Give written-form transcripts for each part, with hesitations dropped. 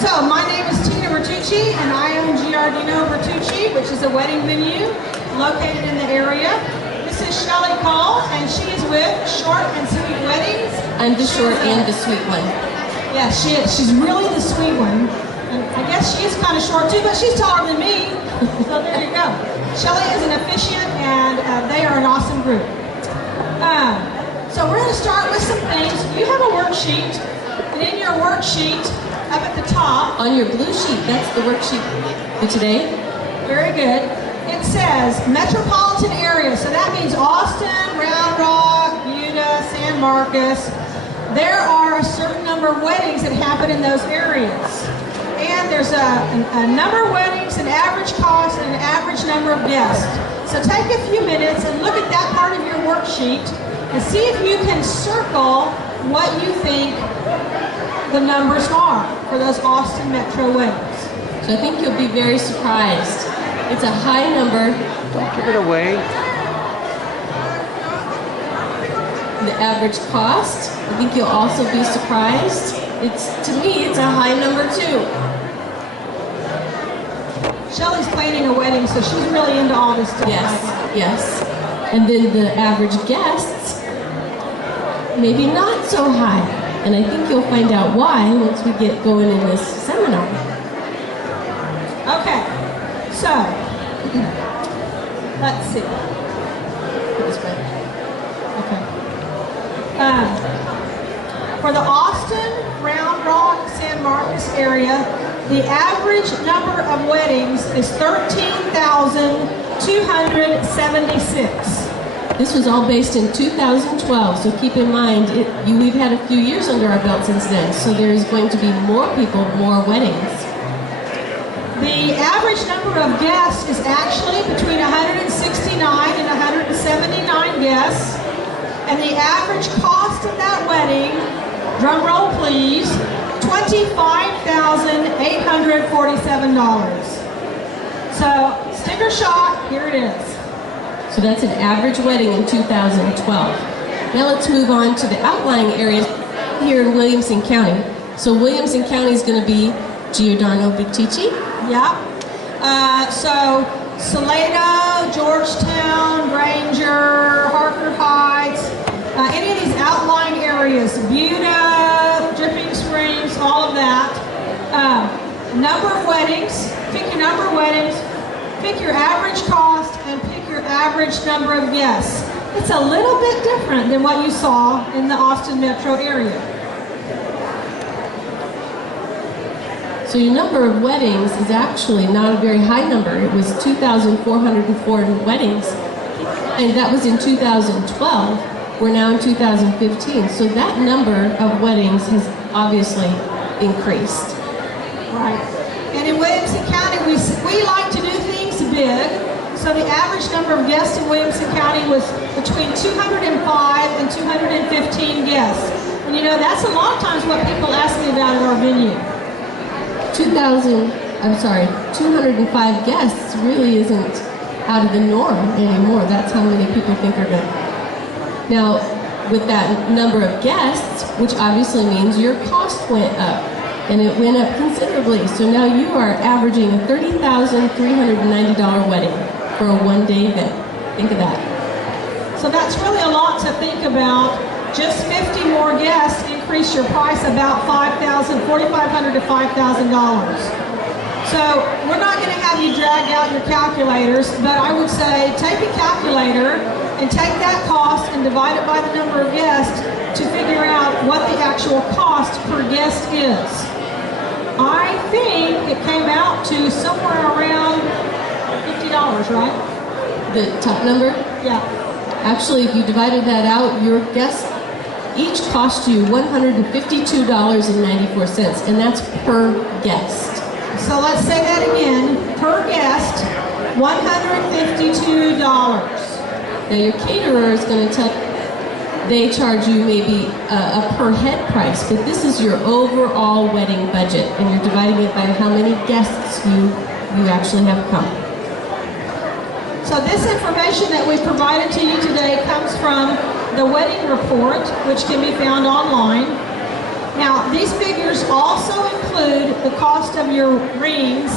So, my name is Tina Bertucci, and I own Georgetown Bertucci, which is a wedding venue located in the area. This is Shelly Cole, and she is with Short and Sweet Weddings. I'm the short and the sweet one. Yeah, she is. She's really the sweet one. And I guess she is kind of short too, but she's taller than me. So there you go. Shelly is an officiant, and they are an awesome group. So we're going to start with some things. You have a worksheet, and in your worksheet, up at the top. On your blue sheet, that's the worksheet for today. Very good. It says metropolitan area, so that means Austin, Round Rock, Buda, San Marcos. There are a certain number of weddings that happen in those areas. And there's a number of weddings, an average cost, and an average number of guests. So take a few minutes and look at that part of your worksheet and see if you can circle what you think the numbers are for those Austin Metro weddings. So I think you'll be very surprised. It's a high number. Don't give it away. The average cost, I think you'll also be surprised. To me, it's a high number too. Shelly's planning a wedding, so she's really into all this stuff. Yes. And then the average guests, maybe not so high. And I think you'll find out why once we get going in this seminar. Okay, so let's see. Okay. For the Austin, Round Rock, San Marcos area, the average number of weddings is 13,276. This was all based in 2012, so keep in mind, we've had a few years under our belt since then, so there's going to be more people, more weddings. The average number of guests is actually between 169 and 179 guests, and the average cost of that wedding, drum roll please, $25,847. So, sticker shock, here it is. So that's an average wedding in 2012. Now let's move on to the outlying areas here in Williamson County. So Williamson County is going to be Giordano Bertucci. Yeah. So Salado, Georgetown, Granger, Harker Heights, any of these outlying areas, Buda, Dripping Springs, all of that. Number of weddings, pick your number of weddings, pick your average cost, and pick your average number of guests. It's a little bit different than what you saw in the Austin metro area. So your number of weddings is actually not a very high number. It was 2,404 weddings, and that was in 2012. We're now in 2015. So that number of weddings has obviously increased. Right. And in Williamson County, we like to do things big. So the average number of guests in Williamson County was between 205 and 215 guests. And you know, that's a lot of times what people ask me about at our venue. 205 guests really isn't out of the norm anymore. That's how many people think are good. Now, with that number of guests, which obviously means your cost went up, and it went up considerably. So now you are averaging a $30,390 wedding for a one-day event. Think of that. So that's really a lot to think about. Just 50 more guests increase your price about $4,500 to $5,000. So we're not going to have you drag out your calculators, but I would say take a calculator and take that cost and divide it by the number of guests to figure out what the actual cost per guest is. I think it came out to somewhere around $50, right? The top number? Yeah. Actually, if you divided that out, your guests each cost you $152.94, and that's per guest. So let's say that again. Per guest, $152. Now your caterer is going to tell they charge you maybe a per head price, but this is your overall wedding budget, and you're dividing it by how many guests you actually have come. So this information that we provided to you today comes from the wedding report, which can be found online. Now, these figures also include the cost of your rings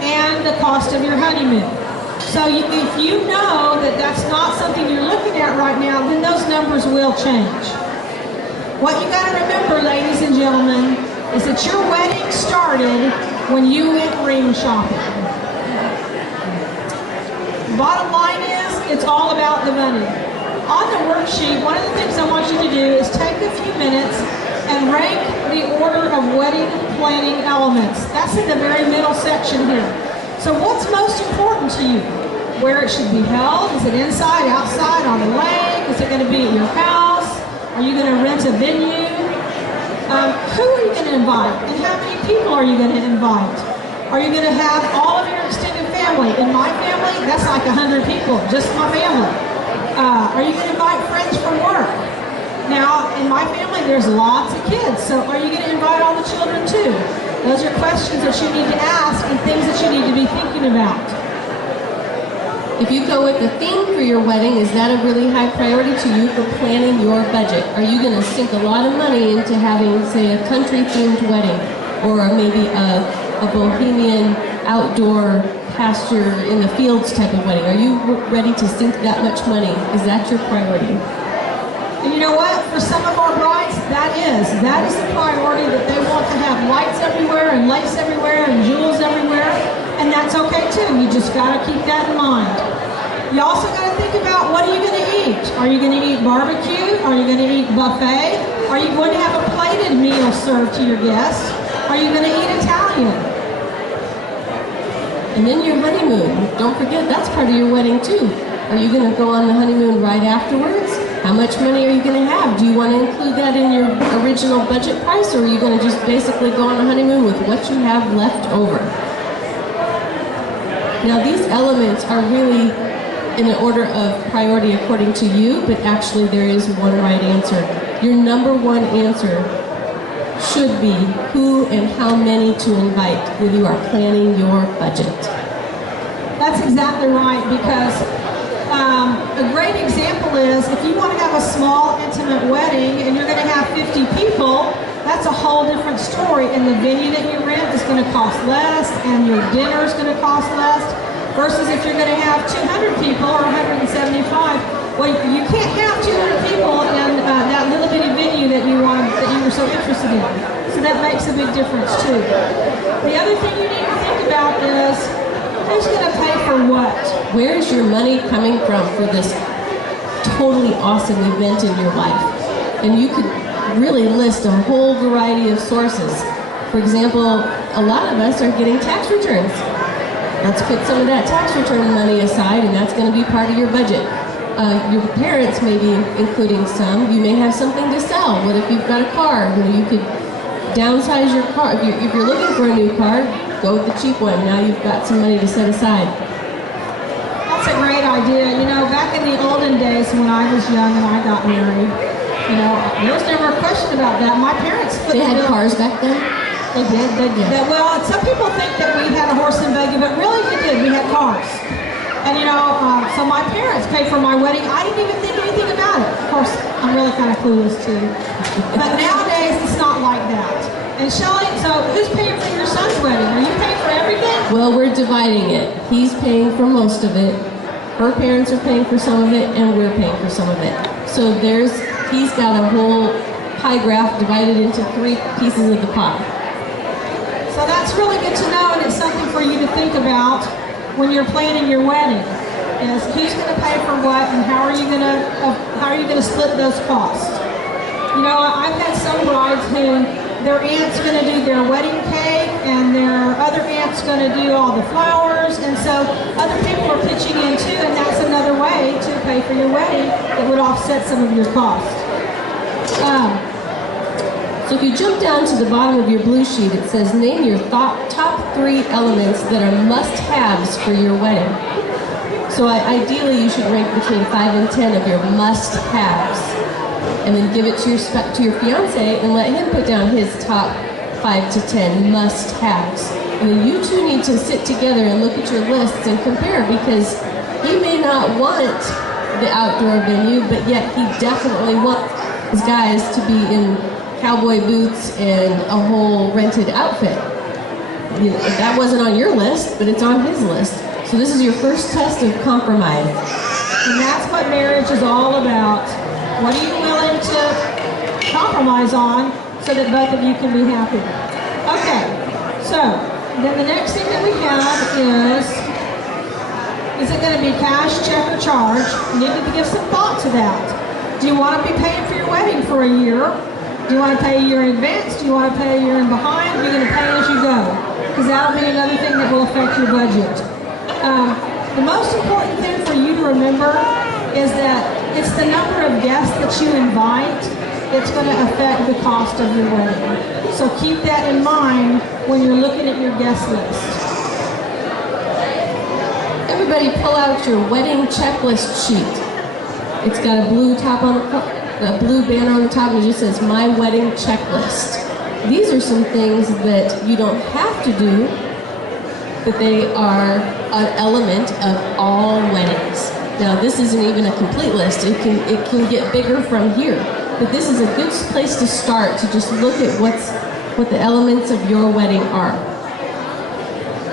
and the cost of your honeymoon. So if you know that that's not something you're looking at right now, then those numbers will change. What you got to remember, ladies and gentlemen, is that your wedding started when you went ring shopping. Bottom line is, it's all about the money. On the worksheet, one of the things I want you to do is take a few minutes and rank the order of wedding planning elements. That's in the very middle section here. So what's most important to you? Where it should be held? Is it inside, outside, on the lake? Is it going to be at your house? Are you going to rent a venue? Who are you going to invite? And how many people are you going to invite? Are you going to have all of your extended family? In my family, that's like 100 people, just my family. Are you going to invite friends from work? Now, in my family, there's lots of kids, so are you going to invite all the children too? Those are questions that you need to ask and things that you need to be thinking about. If you go with the theme for your wedding, is that a really high priority to you for planning your budget? Are you going to sink a lot of money into having, say, a country-themed wedding, or maybe a bohemian outdoor pasture in the fields type of wedding? Are you ready to sink that much money? Is that your priority? And you know what? For some of our brides, that is the priority, that they want to have lights everywhere and lace everywhere and jewels everywhere. And that's okay too. You just got to keep that in mind. You also got to think about, what are you going to eat? Are you going to eat barbecue? Are you going to eat buffet? Are you going to have a plated meal served to your guests? Are you going to eat Italian? And then your honeymoon. Don't forget, that's part of your wedding too. Are you going to go on the honeymoon right afterwards? How much money are you going to have? Do you want to include that in your original budget price, or are you going to just basically go on a honeymoon with what you have left over? Now, these elements are really in an order of priority according to you, but actually there is one right answer. Your number one answer should be who and how many to invite when you are planning your budget. That's exactly right, because a great example is, if you want to have a small, intimate wedding and you're going to have 50 people, that's a whole different story, and the venue that you rent is going to cost less, and your dinner is going to cost less, versus if you're going to have 200 people or 175. Well, you can't have 200 people in that little bitty venue that you were so interested in. So that makes a big difference too. The other thing you need to think about is, who's going to pay for what? Where is your money coming from for this totally awesome event in your life? And you could really list a whole variety of sources. For example, a lot of us are getting tax returns. Let's put some of that tax return money aside, and that's going to be part of your budget. Your parents may be including some. You may have something to sell. What if you've got a car? You could downsize your car. If you're looking for a new car, go with the cheap one. Now you've got some money to set aside. That's a great idea. You know, back in the olden days when I was young and I got married, you know, there was never a question about that. My parents They had cars back then? They did. Yeah. Well, some people think that we had a horse and buggy, but really we did. We had cars. And you know, so my parents paid for my wedding. I didn't even think anything about it. Of course, I'm really kind of clueless too. But nowadays, it's not like that. And Shelly, so who's paying for your son's wedding? Are you paying for everything? Well, we're dividing it. He's paying for most of it. Her parents are paying for some of it, and we're paying for some of it. So he's got a whole pie graph divided into 3 pieces of the pie. So that's really good to know, and it's something for you to think about when you're planning your wedding. Is who's going to pay for what, and how are you going to split those costs? You know, I've had some brides who their aunt's going to do their wedding cake, and their other aunt's going to do all the flowers, and so other people are pitching in too, and that's another way to pay for your wedding that would offset some of your costs. So if you jump down to the bottom of your blue sheet, it says name your top 3 elements that are must-haves for your wedding. So ideally you should rank between 5 and 10 of your must-haves, and then give it to your fiance and let him put down his top 5 to 10 must-haves. And then you two need to sit together and look at your lists and compare, because he may not want the outdoor venue, but yet he definitely wants his guys to be in cowboy boots and a whole rented outfit. You know, that wasn't on your list, but it's on his list. So this is your first test of compromise. And that's what marriage is all about. What are you willing to compromise on so that both of you can be happy? Okay, so then the next thing that we have is it going to be cash, check, or charge? You need to give some thought to that. Do you want to be paying for your wedding for a year? Do you want to pay a year in advance? Do you want to pay a year in behind? Are you going to pay as you go? Because that'll be another thing that will affect your budget. The most important thing for you to remember is that it's the number of guests that you invite. It's going to affect the cost of your wedding. So keep that in mind when you're looking at your guest list. Everybody pull out your wedding checklist sheet. It's got a blue top on a blue banner on the top, and it just says My Wedding Checklist. These are some things that you don't have to do, but they are an element of all weddings. Now, this isn't even a complete list. It can get bigger from here, but this is a good place to start to just look at what the elements of your wedding are.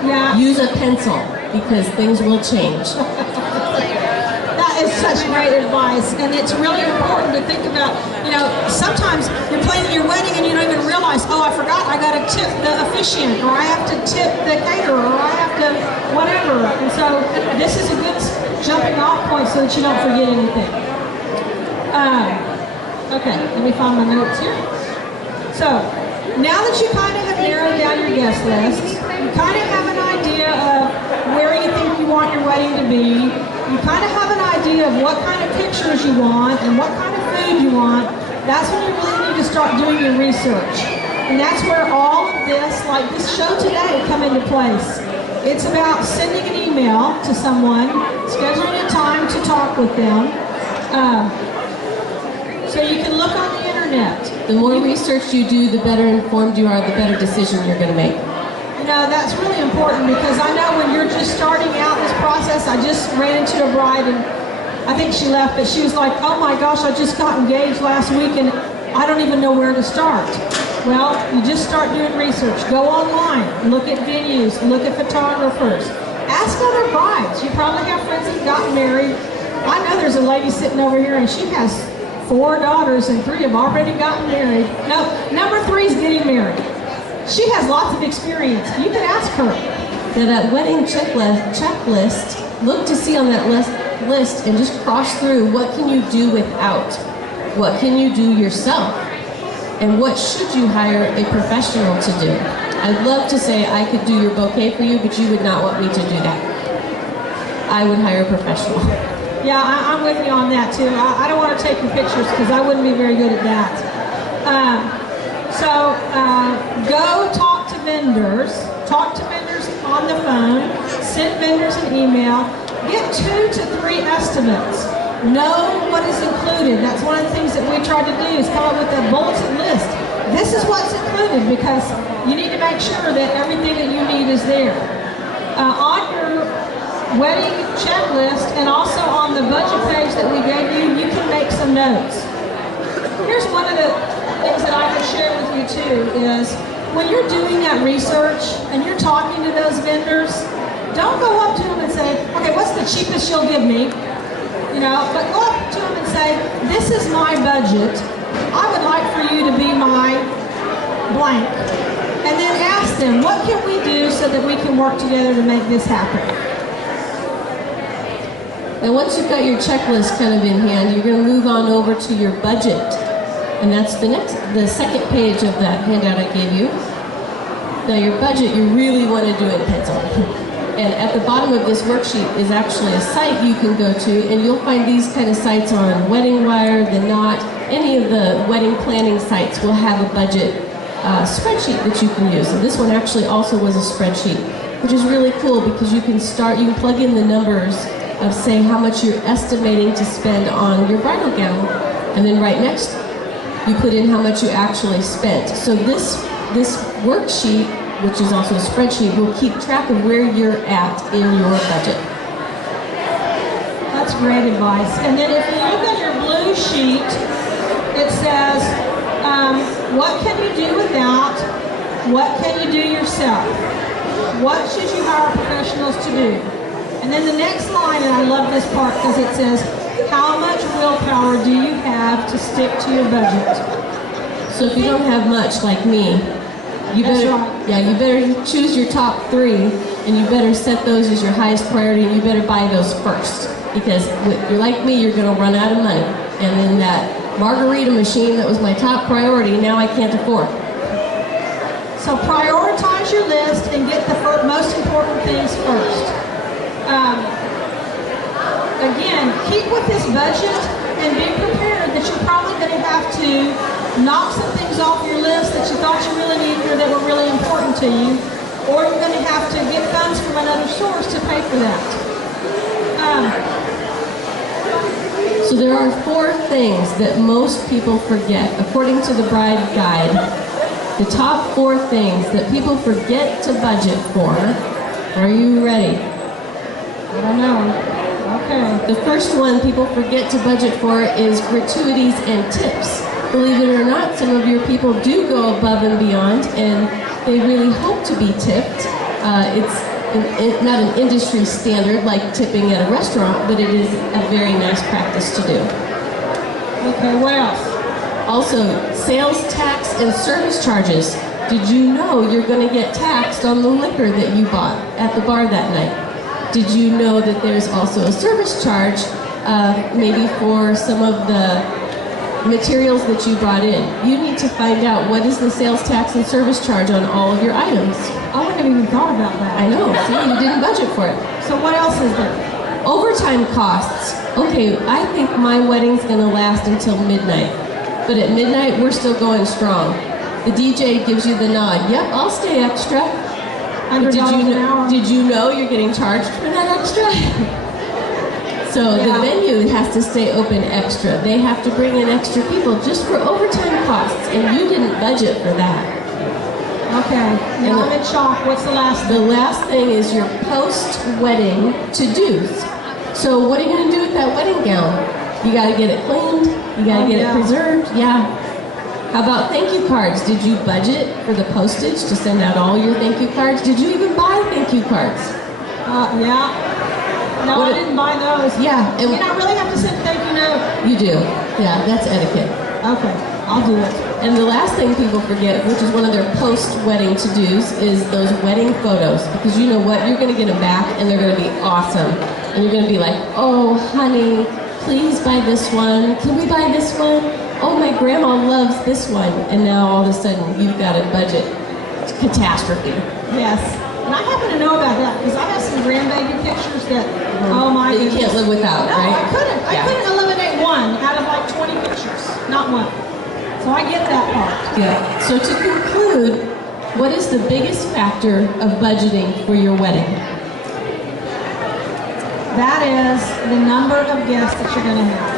Yeah. Use a pencil because things will change. That is such great advice, and it's really important to think about, you know, sometimes you're planning your wedding and you don't even realize, oh, I forgot I got to tip the officiant, or I have to tip the caterer, or I have to whatever. And so this is a good jumping off point so that you don't forget anything. Okay, let me find my notes here. So, now that you kind of have narrowed down your guest list, you kind of have an idea of where you think you want your wedding to be, you kind of have an idea of what kind of pictures you want and what kind of food you want, that's when you really need to start doing your research. And that's where all of this, like this show today, come into place. It's about sending an email to someone, scheduling a time to talk with them, so you can look on the internet. The more research you do, the better informed you are, the better decision you're going to make. You know, that's really important, because I know when you're just starting out this process, I just ran into a bride, and I think she left, but she was like, oh my gosh, I just got engaged last week and I don't even know where to start. Well, you just start doing research. Go online, look at venues, look at photographers. Ask other brides. You probably have friends that got married. I know there's a lady sitting over here and she has 4 daughters and 3 have already gotten married. No, number 3 is getting married. She has lots of experience. You can ask her. Now that wedding checklist, look to see on that list and just cross through what can you do without? What can you do yourself? And what should you hire a professional to do? I'd love to say I could do your bouquet for you, but you would not want me to do that. I would hire a professional. Yeah, I'm with you on that too. I don't want to take your pictures because I wouldn't be very good at that. Go talk to vendors. Talk to vendors on the phone. Send vendors an email. Get 2 to 3 estimates. Know what is included. That's one of the things that we tried to do, is come up with a bulletin list. This is what's included, because you need to make sure that everything that you need is there. On your wedding checklist and also on the budget page that we gave you, you can make some notes. Here's one of the things that I can share with you too, is when you're doing that research and you're talking to those vendors, don't go up to them and say, okay, what's the cheapest you'll give me? You know, but go up to them and say, this is my budget. I would like for you to be my blank. And then ask them, what can we do so that we can work together to make this happen? And once you've got your checklist kind of in hand, you're going to move on over to your budget. And that's the second page of that handout I gave you. Now your budget, you really want to do in pencil. And at the bottom of this worksheet is actually a site you can go to, and you'll find these kind of sites on Wedding Wire, The Knot. Any of the wedding planning sites will have a budget spreadsheet that you can use. And this one actually also was a spreadsheet, which is really cool because you can plug in the numbers of, say, how much you're estimating to spend on your bridal gown. And then right next, you put in how much you actually spent. So this worksheet, which is also a spreadsheet, will keep track of where you're at in your budget. That's great advice. And then if you look at your blue sheet, it says, what can you do without? What can you do yourself? what should you hire professionals to do? And then the next line, and I love this part because it says, how much willpower do you have to stick to your budget? So if you don't have much, like me, you better choose your top 3, and you better set those as your highest priority, and you better buy those first. Because if you're like me, you're going to run out of money. And then that margarita machine that was my top priority, now I can't afford. So prioritize your list and get the most important things first. Again, keep with this budget and be prepared that you're probably going to have to knock some things off your list that you thought you really needed or that were really important to you, or you're going to have to get funds from another source to pay for that. So there are 4 things that most people forget, according to the Bride Guide. The top 4 things that people forget to budget for. Are you ready? I don't know. Okay. The first one people forget to budget for is gratuities and tips. Believe it or not, some of your people do go above and beyond, and they really hope to be tipped. It's not an industry standard like tipping at a restaurant, but it is a very nice practice to do. Okay, what else? Also, sales tax and service charges. Did you know you're going to get taxed on the liquor that you bought at the bar that night? Did you know that there's also a service charge, maybe for some of the materials that you brought in? You need to find out what is the sales tax and service charge on all of your items. Oh, I haven't even thought about that. I know, see, you didn't budget for it. So what else is there? Overtime costs. Okay, I think my wedding's gonna last until midnight. But at midnight, we're still going strong. The DJ gives you the nod. Yep, I'll stay extra. $100 an hour. Did you know you're getting charged for that extra? So the venue has to stay open extra. They have to bring in extra people just for overtime costs, and you didn't budget for that. Okay, now I'm in shock. What's the last thing? The last thing is your post-wedding to-dos. So what are you going to do with that wedding gown? You got to get it cleaned. You got to get it preserved. Yeah. How about thank you cards? Did you budget for the postage to send out all your thank you cards? Did you even buy thank you cards? Yeah. No, I didn't buy those. Yeah. I mean, I really have to send a thank you note. You do. Yeah, that's etiquette. Okay, I'll do it. And the last thing people forget, which is one of their post-wedding to-dos, is those wedding photos. Because you know what? You're going to get them back, and they're going to be awesome. And you're going to be like, oh, honey, please buy this one. Can we buy this one? Oh, my grandma loves this one. And now all of a sudden, you've got a budget catastrophe. Yes. And I happen to know about that because I have some grandbaby pictures that, oh my goodness. You can't live without, no, right? I couldn't. I couldn't eliminate one out of like 20 pictures. Not one. So I get that part. Yeah. So to conclude, what is the biggest factor of budgeting for your wedding? That is the number of guests that you're going to have.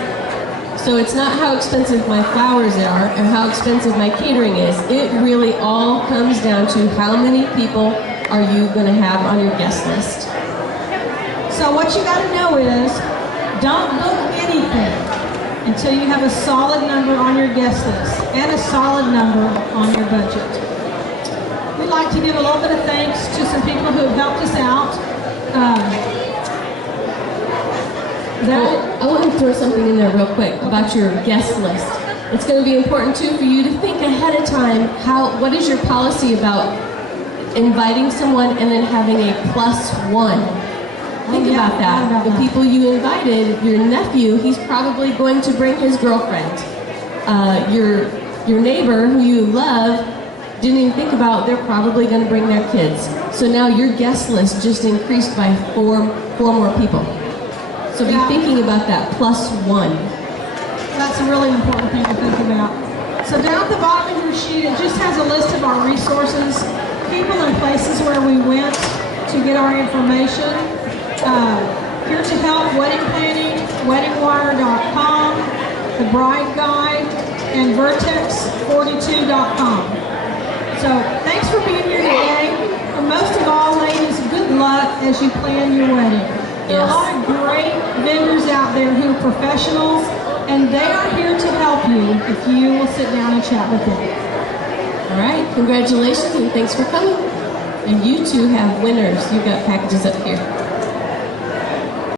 So it's not how expensive my flowers are or how expensive my catering is. It really all comes down to how many people are you going to have on your guest list. So what you got to know is, don't book anything until you have a solid number on your guest list and a solid number on your budget. We'd like to give a little bit of thanks to some people who have helped us out. I want to throw something in there real quick about your guest list. It's going to be important too for you to think ahead of time, what is your policy about inviting someone and then having a +1. Think about that. The people you invited, your nephew, he's probably going to bring his girlfriend. Your neighbor who you love didn't even think about, they're probably going to bring their kids. So now your guest list just increased by four more people. So be thinking about that +1. That's a really important thing to think about. So down at the bottom of your sheet, it just has a list of our resources, people and places where we went to get our information. Here to help, wedding planning, weddingwire.com, the bride guide, and vertex42.com. So thanks for being here today. And most of all, ladies, good luck as you plan your wedding. There are a lot of great vendors out there who are professionals, and they are here to help you if you will sit down and chat with them. All right, congratulations and thanks for coming. And you two have winners. You've got packages up here.